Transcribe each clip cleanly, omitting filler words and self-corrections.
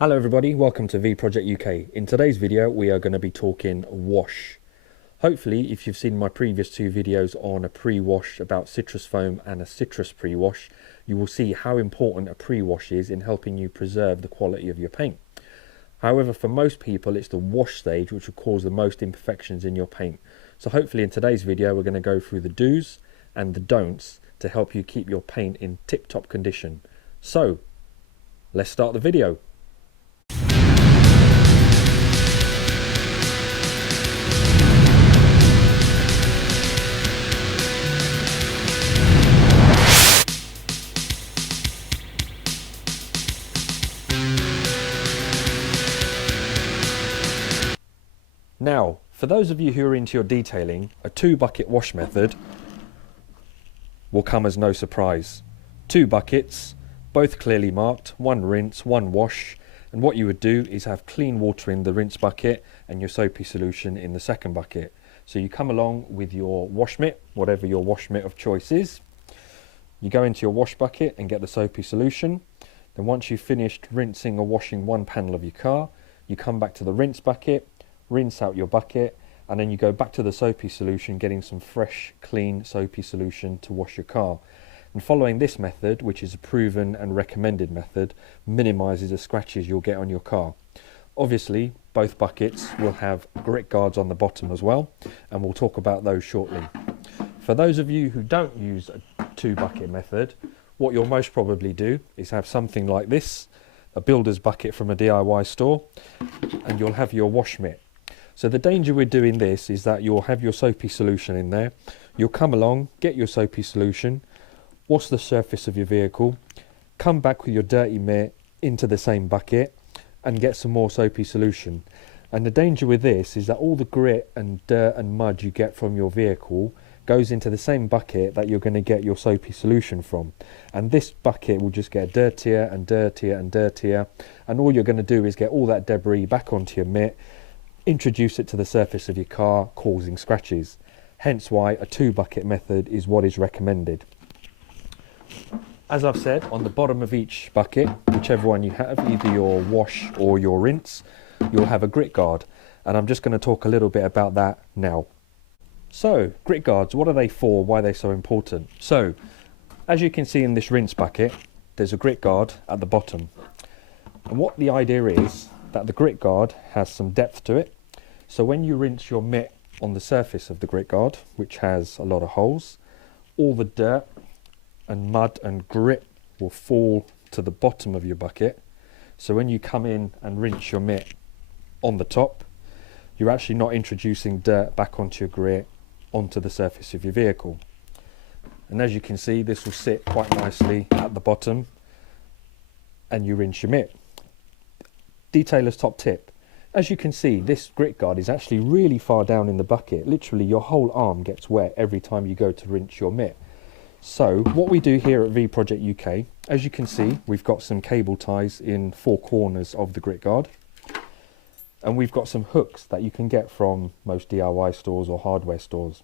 Hello everybody, welcome to V Project UK. In today's video we are going to be talking wash. Hopefully if you've seen my previous two videos on a pre-wash about citrus foam and a citrus pre-wash, you will see how important a pre-wash is in helping you preserve the quality of your paint. However, for most people it's the wash stage which will cause the most imperfections in your paint. So hopefully in today's video we're going to go through the do's and the don'ts to help you keep your paint in tip-top condition. So let's start the video. Now, for those of you who are into your detailing, a 2-bucket wash method will come as no surprise. 2 buckets, both clearly marked, 1 rinse, 1 wash, and what you would do is have clean water in the rinse bucket and your soapy solution in the second bucket. So you come along with your wash mitt, whatever your wash mitt of choice is. You go into your wash bucket and get the soapy solution. Then once you've finished rinsing or washing one panel of your car, you come back to the rinse bucket, rinse out your bucket, and then you go back to the soapy solution, getting some fresh, clean soapy solution to wash your car. And following this method, which is a proven and recommended method, minimises the scratches you'll get on your car. Obviously, both buckets will have grit guards on the bottom as well, and we'll talk about those shortly. For those of you who don't use a 2-bucket method, what you'll most probably do is have something like this, a builder's bucket from a DIY store, and you'll have your wash mitt. So the danger with doing this is that you'll have your soapy solution in there, you'll come along, get your soapy solution, wash the surface of your vehicle, come back with your dirty mitt into the same bucket and get some more soapy solution. And the danger with this is that all the grit and dirt and mud you get from your vehicle goes into the same bucket that you're going to get your soapy solution from. And this bucket will just get dirtier and dirtier and dirtier, and all you're going to do is get all that debris back onto your mitt, introduce it to the surface of your car, causing scratches. Hence why a 2-bucket method is what is recommended. As I've said, on the bottom of each bucket, whichever one you have, either your wash or your rinse, you'll have a grit guard, and I'm just going to talk a little bit about that now. So, grit guards, what are they for? Why are they so important? So, as you can see in this rinse bucket, there's a grit guard at the bottom. And what the idea is, that the grit guard has some depth to it. So when you rinse your mitt on the surface of the grit guard, which has a lot of holes, all the dirt and mud and grit will fall to the bottom of your bucket. So when you come in and rinse your mitt on the top, you're actually not introducing dirt back onto your grit, onto the surface of your vehicle. And as you can see, this will sit quite nicely at the bottom and you rinse your mitt. Detailer's top tip. As you can see, this grit guard is actually really far down in the bucket. Literally your whole arm gets wet every time you go to rinse your mitt. So what we do here at V Project UK, as you can see, we've got some cable ties in 4 corners of the grit guard. And we've got some hooks that you can get from most DIY stores or hardware stores.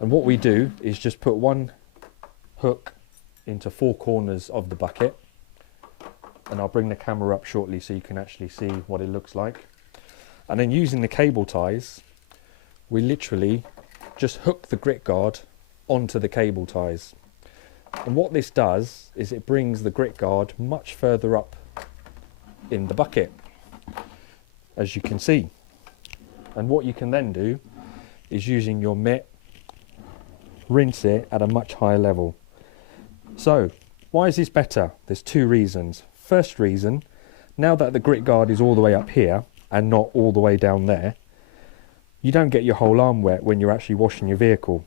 And what we do is just put one hook into 4 corners of the bucket. And I'll bring the camera up shortly so you can actually see what it looks like. And then using the cable ties, we literally just hook the grit guard onto the cable ties. And what this does is it brings the grit guard much further up in the bucket, as you can see. And what you can then do is, using your mitt, rinse it at a much higher level. So why is this better? There's 2 reasons. First reason, now that the grit guard is all the way up here and not all the way down there, you don't get your whole arm wet when you're actually washing your vehicle.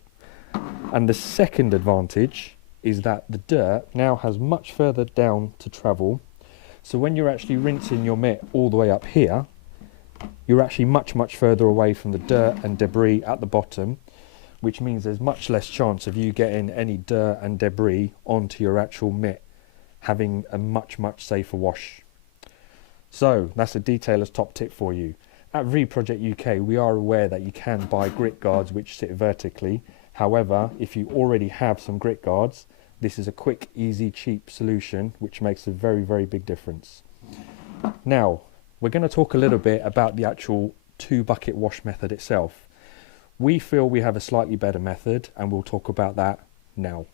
And the second advantage is that the dirt now has much further down to travel. So when you're actually rinsing your mitt all the way up here, you're actually much further away from the dirt and debris at the bottom, which means there's much less chance of you getting any dirt and debris onto your actual mitt, having a much safer wash. So that's a detailer's top tip for you. At V Project UK, we are aware that you can buy grit guards which sit vertically. However, if you already have some grit guards, this is a quick, easy, cheap solution which makes a very big difference. Now, we're going to talk a little bit about the actual 2-bucket wash method itself. We feel we have a slightly better method, and we'll talk about that now.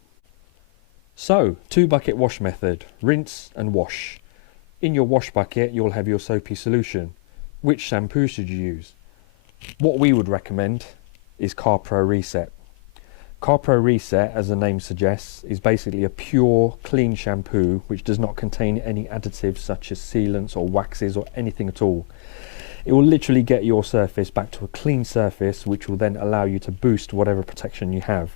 So, 2-bucket wash method, rinse and wash. In your wash bucket, you'll have your soapy solution. Which shampoo should you use? What we would recommend is CarPro Reset. CarPro Reset, as the name suggests, is basically a pure, clean shampoo which does not contain any additives such as sealants or waxes or anything at all. It will literally get your surface back to a clean surface, which will then allow you to boost whatever protection you have.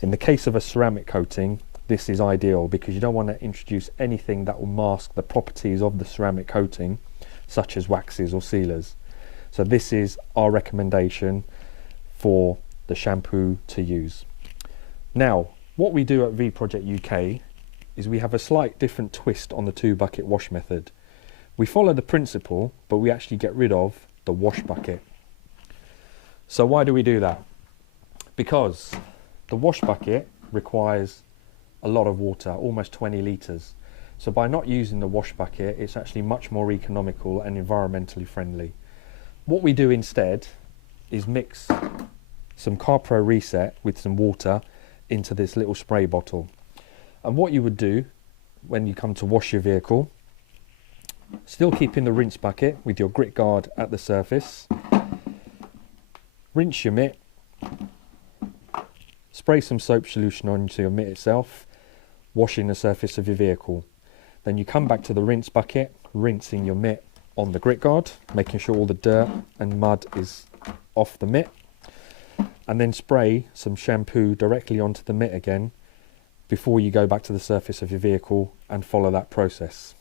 In the case of a ceramic coating, this is ideal because you don't want to introduce anything that will mask the properties of the ceramic coating, such as waxes or sealers. So this is our recommendation for the shampoo to use. Now, what we do at V Project UK is we have a slight different twist on the 2-bucket wash method. We follow the principle, but we actually get rid of the wash bucket. So why do we do that? Because the wash bucket requires a lot of water, almost 20 litres. So by not using the wash bucket, it's actually much more economical and environmentally friendly. What we do instead is mix some CarPro Reset with some water into this little spray bottle. And what you would do when you come to wash your vehicle, still keeping the rinse bucket with your grit guard at the surface, rinse your mitt, spray some soap solution onto your mitt itself, washing the surface of your vehicle. Then you come back to the rinse bucket, rinsing your mitt on the grit guard, making sure all the dirt and mud is off the mitt, and then spray some shampoo directly onto the mitt again before you go back to the surface of your vehicle and follow that process.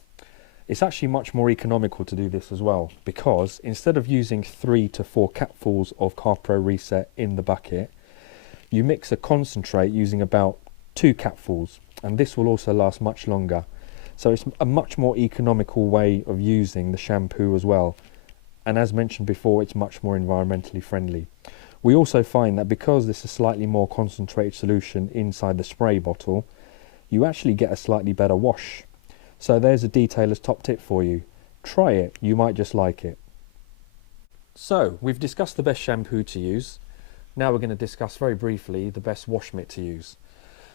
It's actually much more economical to do this as well, because instead of using 3 to 4 capfuls of CarPro Reset in the bucket, you mix a concentrate using about 2 capfuls, and this will also last much longer. So it's a much more economical way of using the shampoo as well. And as mentioned before, it's much more environmentally friendly. We also find that because this is a slightly more concentrated solution inside the spray bottle, you actually get a slightly better wash. So there's a detailer's top tip for you. Try it, you might just like it. So we've discussed the best shampoo to use. Now we're going to discuss very briefly the best wash mitt to use.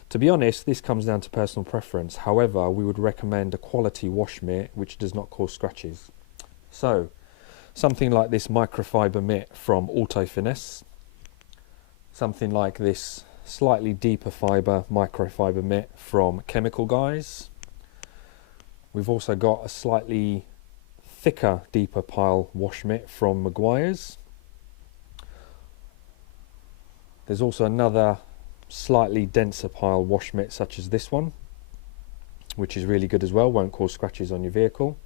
To be honest, this comes down to personal preference. However, we would recommend a quality wash mitt which does not cause scratches. So something like this microfiber mitt from Auto Finesse, something like this slightly deeper fibre microfiber mitt from Chemical Guys. We've also got a slightly thicker, deeper pile wash mitt from Maguire's. There's also another slightly denser pile wash mitt such as this one, which is really good as well, won't cause scratches on your vehicle.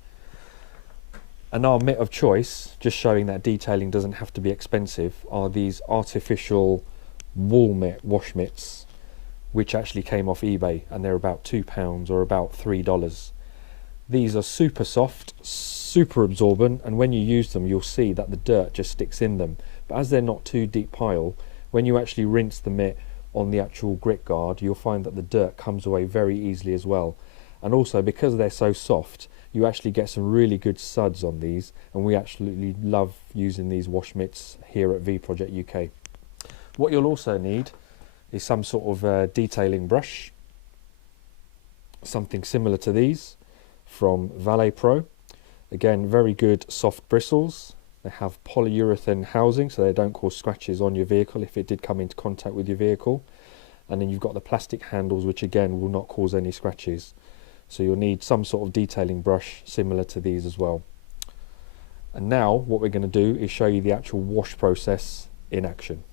And our mitt of choice, just showing that detailing doesn't have to be expensive, are these artificial wool mitt wash mitts, which actually came off eBay, and they're about £2 or about $3. These are super soft, super absorbent, and when you use them you'll see that the dirt just sticks in them. But as they're not too deep pile, when you actually rinse the mitt on the actual grit guard, you'll find that the dirt comes away very easily as well. And also, because they're so soft, you actually get some really good suds on these, and we absolutely love using these wash mitts here at V Project UK. What you'll also need is some sort of detailing brush, something similar to these from Valet Pro. Again, very good soft bristles. They have polyurethane housing so they don't cause scratches on your vehicle if it did come into contact with your vehicle. And then you've got the plastic handles, which again will not cause any scratches. So you'll need some sort of detailing brush similar to these as well. And now what we're going to do is show you the actual wash process in action.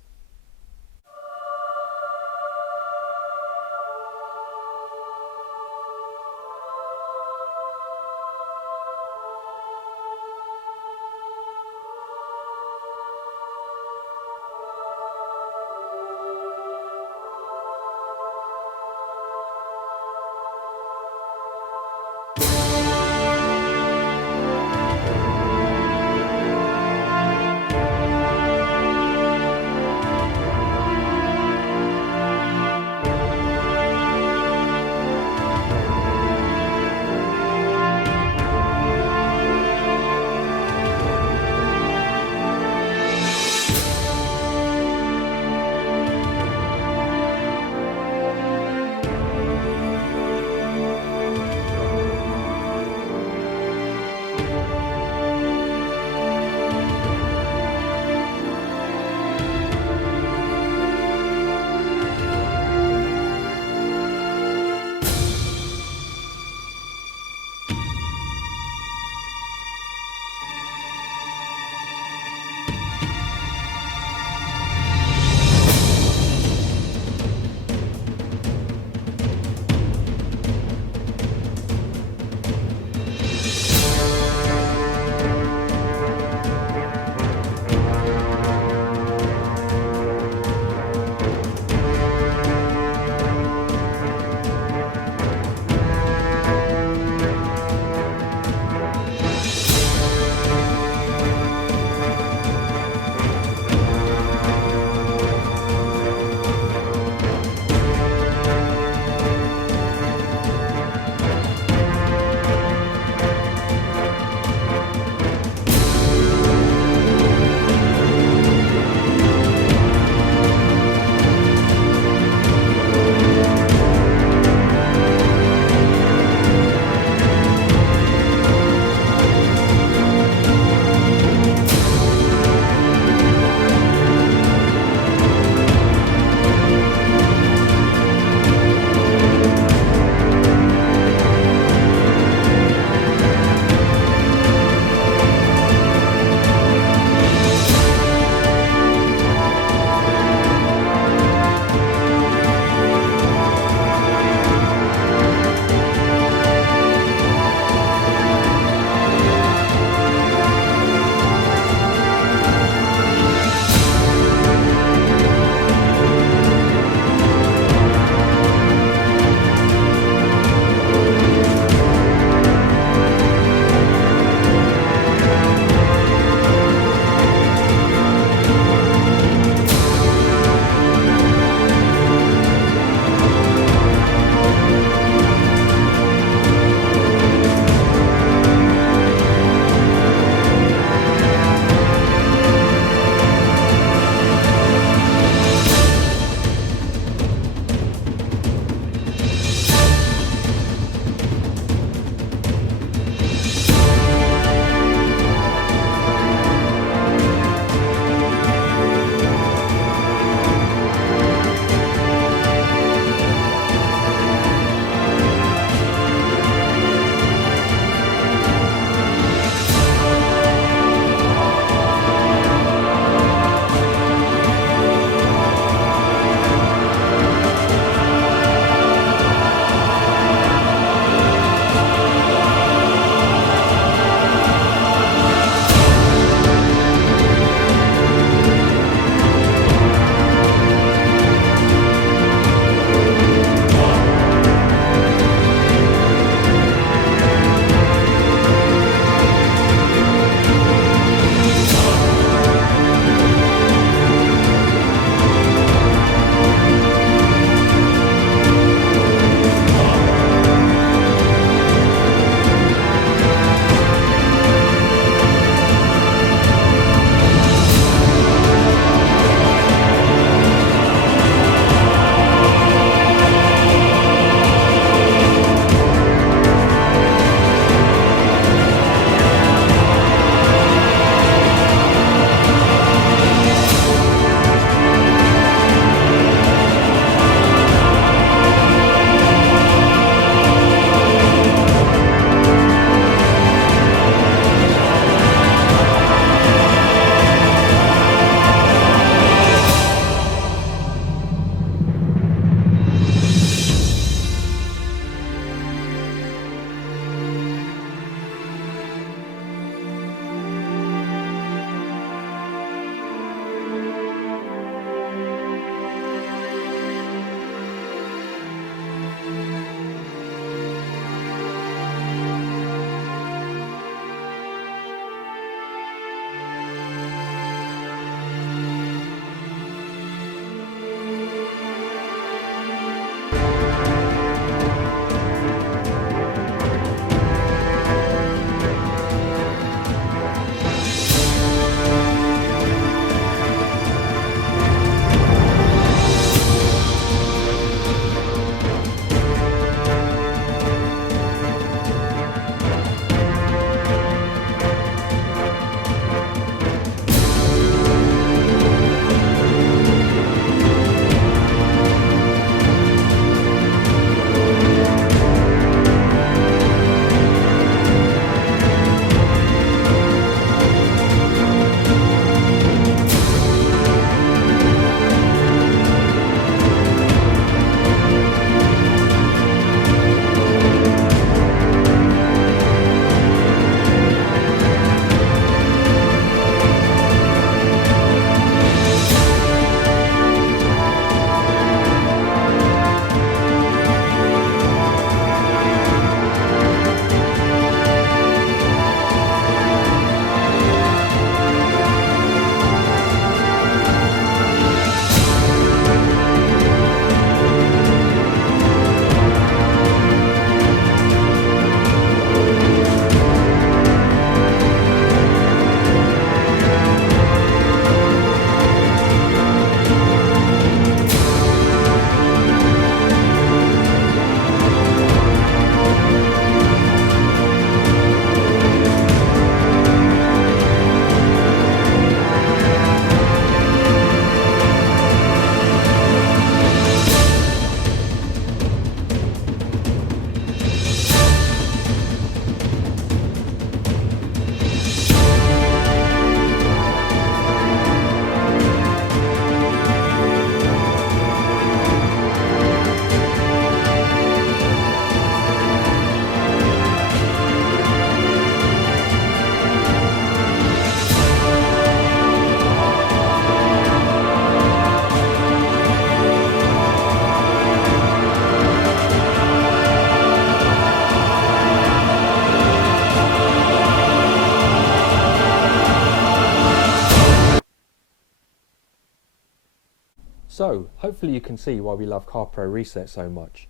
So hopefully you can see why we love CarPro Reset so much.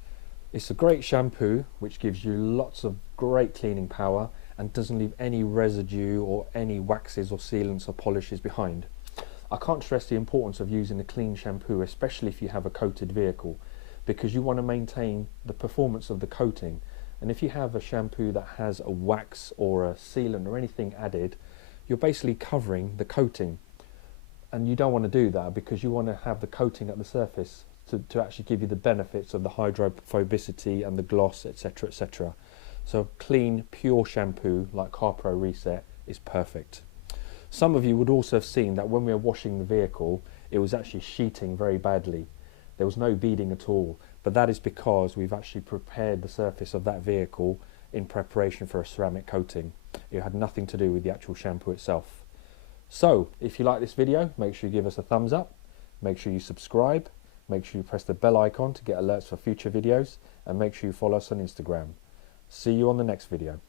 It's a great shampoo which gives you lots of great cleaning power and doesn't leave any residue or any waxes or sealants or polishes behind. I can't stress the importance of using a clean shampoo, especially if you have a coated vehicle, because you want to maintain the performance of the coating. And if you have a shampoo that has a wax or a sealant or anything added, you're basically covering the coating. And you don't want to do that, because you want to have the coating at the surface to actually give you the benefits of the hydrophobicity and the gloss, etc, etc. So clean, pure shampoo like CarPro Reset is perfect. Some of you would also have seen that when we were washing the vehicle, it was actually sheeting very badly. There was no beading at all, but that is because we've actually prepared the surface of that vehicle in preparation for a ceramic coating. It had nothing to do with the actual shampoo itself. So if you like this video, make sure you give us a thumbs up, make sure you subscribe, make sure you press the bell icon to get alerts for future videos, and make sure you follow us on Instagram. See you on the next video.